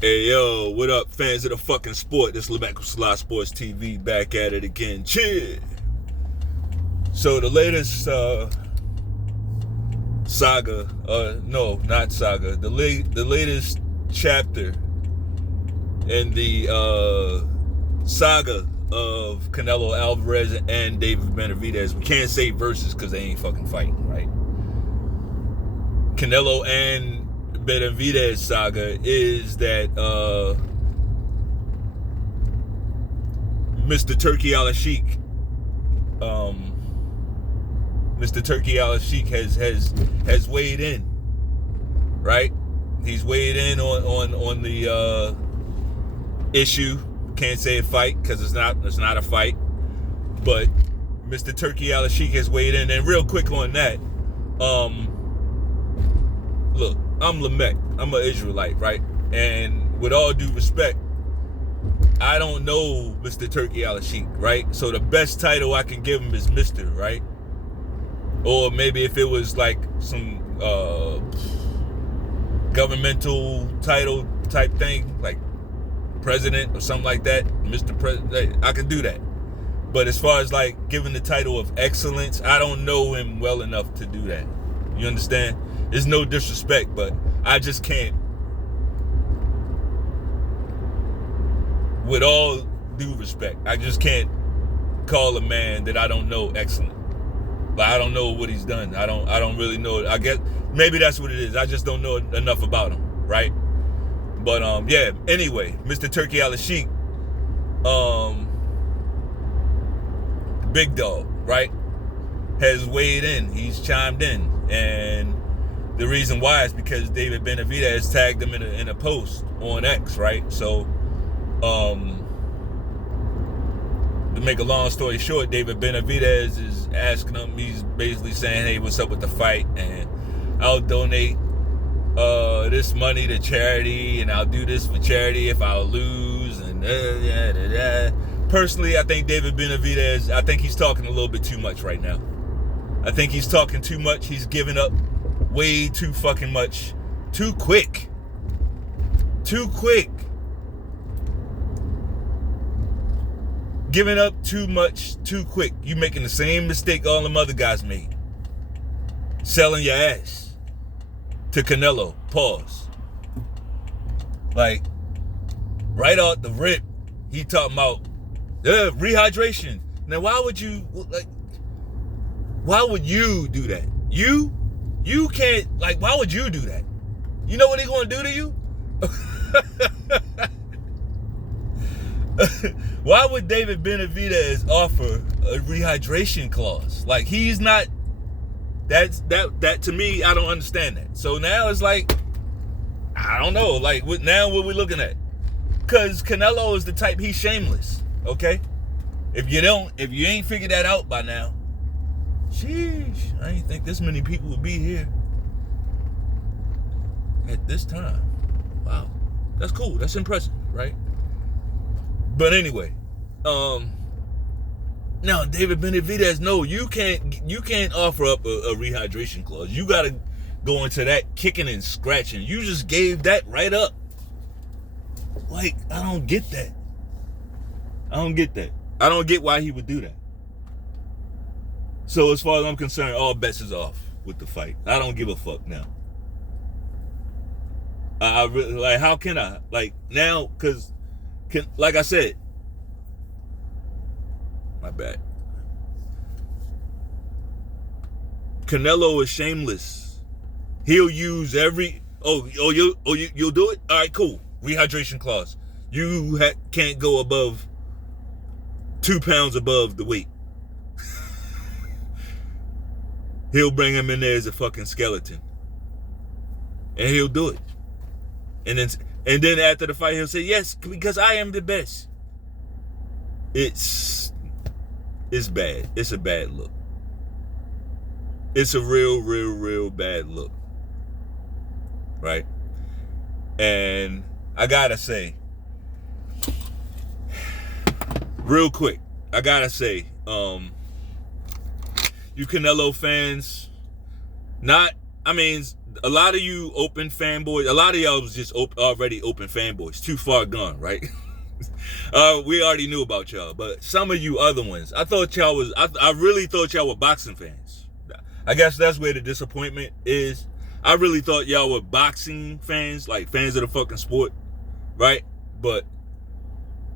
Hey yo, what up, fans of the fucking sport? This is back with Selah Sports TV, back at it again. Cheer. So the latest saga, no, not saga. The latest chapter in the saga of Canelo Alvarez and David Benavidez. We can't say versus because they ain't fucking fighting, right? Canelo and Benavidez saga is that Mr. Turki Al-Alshikh, has weighed in, right? He's weighed in on the issue. Can't say a fight because it's not a fight, but Mr. Turki Al-Alshikh has weighed in. And real quick on that, look, I'm Lamech. I'm an Israelite, right? And with all due respect, I don't know Mr. Turki Al-Alshikh, right? So the best title I can give him is Mr., right? Or maybe if it was like some governmental title type thing, like president or something like that, Mr. President, I can do that. But as far as like giving the title of excellence, I don't know him well enough to do that. You understand? There's no disrespect, but I just can't, with all due respect, I just can't call a man that I don't know excellent. Like, I don't know what he's done. I don't really know. I guess maybe that's what it is. I just don't know enough about him, right? But yeah. Anyway, Mr. Turki Al-Alshikh, big dog, right, has weighed in. He's chimed in, and the reason why is because David Benavidez tagged him in a post on X, right? So, to make a long story short, David Benavidez is asking him, he's basically saying, hey, what's up with the fight? And I'll donate this money to charity, and I'll do this for charity if I'll lose, and Personally, I think David Benavidez, I think he's talking a little bit too much right now. I think he's talking too much. He's giving up way too fucking much, too quick. Giving up too much, too quick. You making the same mistake all them other guys made. Selling your ass to Canelo. Pause. Like, right out the rip, he talking about rehydration. Now, why would you do that? You can't, like, why would you do that? You know what he gonna do to you? Why would David Benavidez offer a rehydration clause? Like, he's not, that to me, I don't understand that. So now it's like, I don't know, like, now what we looking at? Because Canelo is the type, he's shameless, okay? If you ain't figured that out by now, sheesh, I didn't think this many people would be here at this time. Wow, that's cool, that's impressive, right? But anyway, now David Benavidez, no, you can't offer up a rehydration clause. You gotta go into that kicking and scratching. You just gave that right up. Like, I don't get that. I don't get why he would do that. So as far as I'm concerned, all bets is off with the fight. I don't give a fuck now. I really, like, how can I? Like, now, because, like I said, my bad. Canelo is shameless. He'll use every, you'll do it? All right, cool. Rehydration clause. You can't go above 2 pounds above the weight. He'll bring him in there as a fucking skeleton. And he'll do it. And then after the fight, he'll say, yes, because I am the best. It's bad. It's a bad look. It's a real bad look. Right? And I gotta say, real quick, I gotta say, you Canelo fans, a lot of you open fanboys, a lot of y'all was just already open fanboys. Too far gone, right? We already knew about y'all, but some of you other ones, I really thought y'all were boxing fans. I guess that's where the disappointment is. I really thought y'all were boxing fans, like fans of the fucking sport, right? But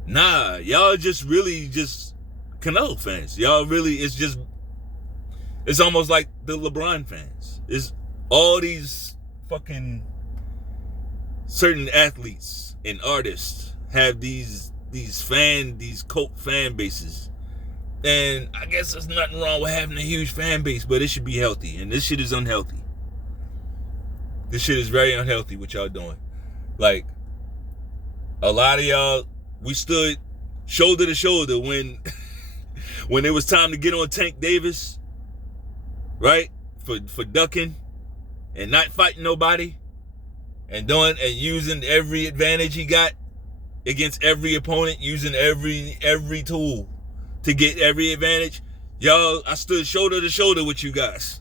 nah, y'all just really just Canelo fans. Y'all really, it's almost like the LeBron fans. It's all these fucking certain athletes and artists have these cult fan bases. And I guess there's nothing wrong with having a huge fan base, but it should be healthy. And this shit is unhealthy. This shit is very unhealthy what y'all doing. Like, a lot of y'all, we stood shoulder to shoulder when when it was time to get on Tank Davis, right? For ducking and not fighting nobody and using every advantage he got against every opponent, using every tool to get every advantage. Y'all, I stood shoulder to shoulder with you guys.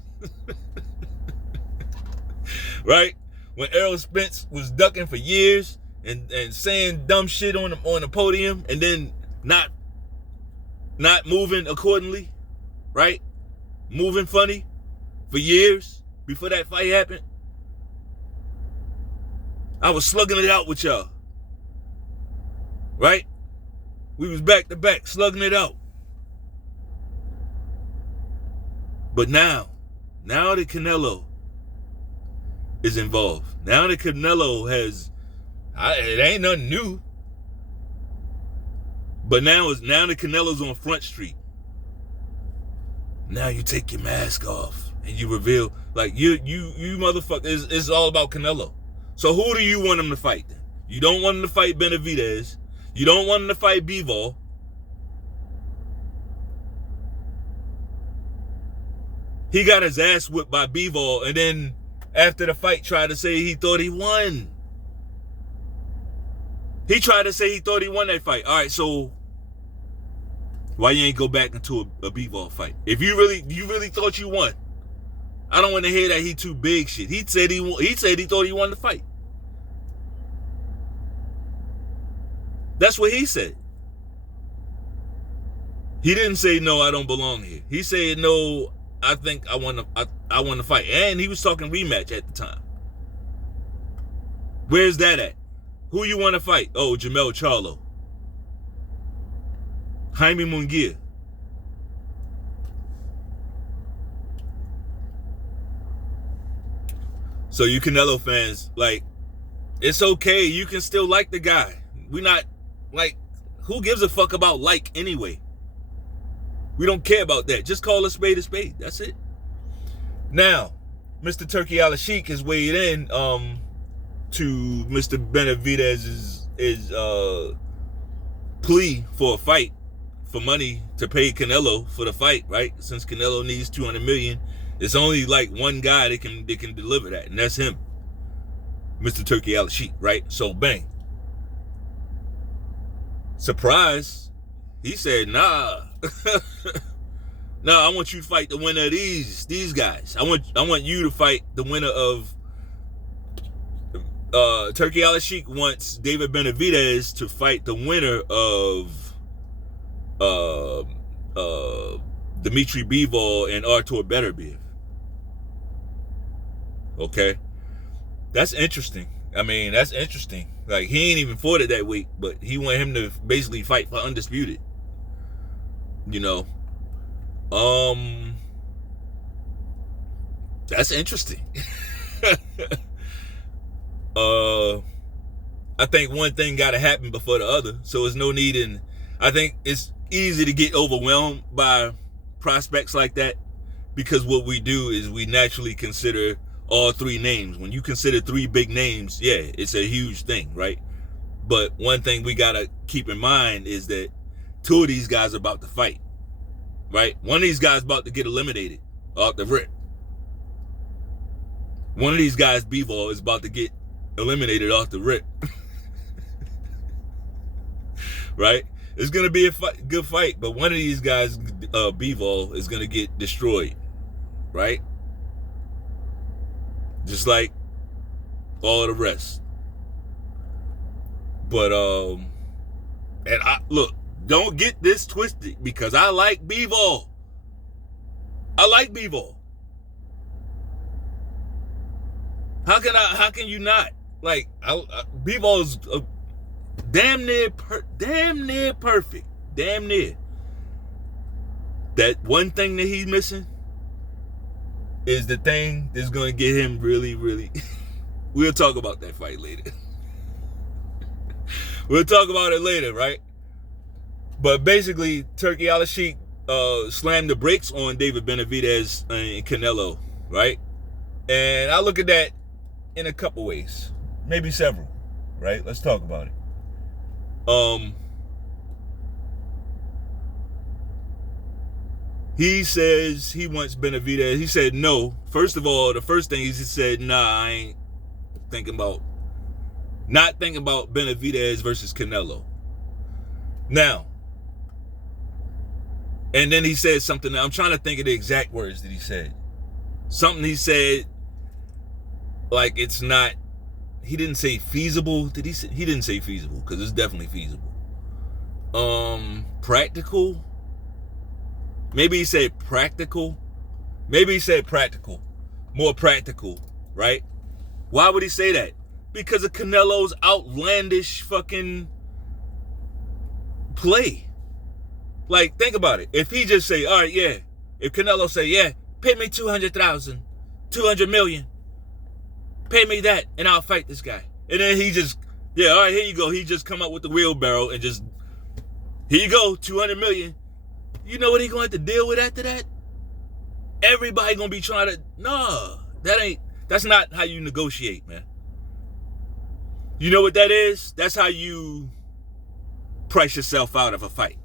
Right? When Errol Spence was ducking for years and saying dumb shit on the podium and then not moving accordingly, right? Moving funny for years before that fight happened. I was slugging it out with y'all. Right? We was back to back, slugging it out. But now that Canelo is involved, now that Canelo it ain't nothing new. But now that Canelo's on Front Street, now you take your mask off and you reveal, like, you motherfucker, it's all about Canelo. So who do you want him to fight then? You don't want him to fight Benavidez. You don't want him to fight Bivol. He got his ass whipped by Bivol and then after the fight tried to say he thought he won. He tried to say he thought he won that fight. All right, so why you ain't go back into a Bivol fight? If you really thought you won, I don't want to hear that he too big shit. He said he thought he won the fight. That's what he said. He didn't say no, I don't belong here. He said no, I think I won the fight, and he was talking rematch at the time. Where's that at? Who you want to fight? Oh, Jamel Charlo, Jaime Munguia. So you Canelo fans, like, it's okay. You can still like the guy. We not, like, who gives a fuck about like anyway? We don't care about that. Just call a spade a spade. That's it. Now, Mr. Turki Al-Alshikh has weighed in to Mr. Benavidez's plea for a fight, for money to pay Canelo for the fight, right? Since Canelo needs $200 million, it's only like one guy that can deliver that, and that's him, Mr. Turki Al-Alshikh, right? So bang. Surprise, he said, nah. Nah, I want you to fight the winner of these guys. I want you to fight the winner of Turki Al-Alshikh wants David Benavidez to fight the winner of Dmitry Bivol and Artur Beterbiev. Okay, that's interesting. I mean, that's interesting. Like, he ain't even fought it that week, but he want him to basically fight for undisputed. You know, that's interesting. I think one thing got to happen before the other, so there's no need in. I think it's easy to get overwhelmed by prospects like that, because what we do is we naturally consider all three names. When you consider three big names, yeah, it's a huge thing, right? But one thing we gotta keep in mind is that two of these guys are about to fight, right? One of these guys about to get eliminated off the rip. One of these guys, Bivol, is about to get eliminated off the rip. Right? It's going to be a good fight, but one of these guys, Bivol, is going to get destroyed. Right? just like all the rest. But and I look, don't get this twisted, because I like Bivol. I like Bivol. How can you not? Like, Bivol is damn near perfect. Damn near. That one thing that he's missing is the thing that's going to get him really, really... We'll talk about that fight later. We'll talk about it later, right? But basically, Turki Al-Alshikh slammed the brakes on David Benavidez and Canelo, right? And I look at that in a couple ways, maybe several, right? Let's talk about it. He says he wants Benavidez. He said no. First of all, the first thing he said, nah, I ain't not thinking about Benavidez versus Canelo. Now, and then he said something. I'm trying to think of the exact words that he said. Something he said, like it's not, he didn't say feasible. Did he say? He didn't say feasible, because it's definitely feasible. Practical. Maybe he said practical. Maybe he said practical. More practical, right? Why would he say that? Because of Canelo's outlandish fucking play. Like, think about it. If he just say, all right, yeah. If Canelo say, yeah, pay me 200,000, 200 million. Pay me that, and I'll fight this guy. And then he just, yeah, all right, here you go. He just come up with the wheelbarrow and just, here you go, 200 million. You know what he going to have to deal with after that? Everybody going to be trying to, nah, that's not how you negotiate, man. You know what that is? That's how you price yourself out of a fight.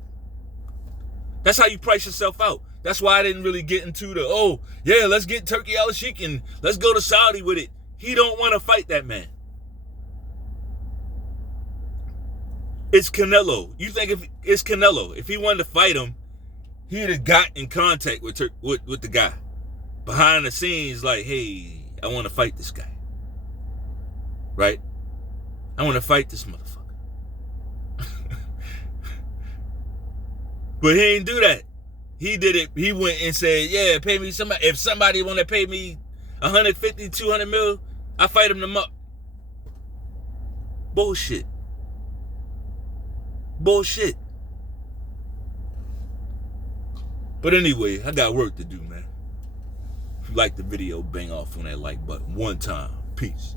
That's how you price yourself out. That's why I didn't really get into the, oh, yeah, let's get Turki Al-Alshikh and let's go to Saudi with it. He don't want to fight that man. It's Canelo. You think if it's Canelo, if he wanted to fight him, he'd have got in contact with the guy behind the scenes, like, hey, I want to fight this guy. Right? I want to fight this motherfucker. But he ain't do that. He did it. He went and said, yeah, pay me somebody. If somebody want to pay me 150, 200 mil, I fight them up. Bullshit. Bullshit. But anyway, I got work to do, man. If you like the video, bang off on that like button one time. Peace.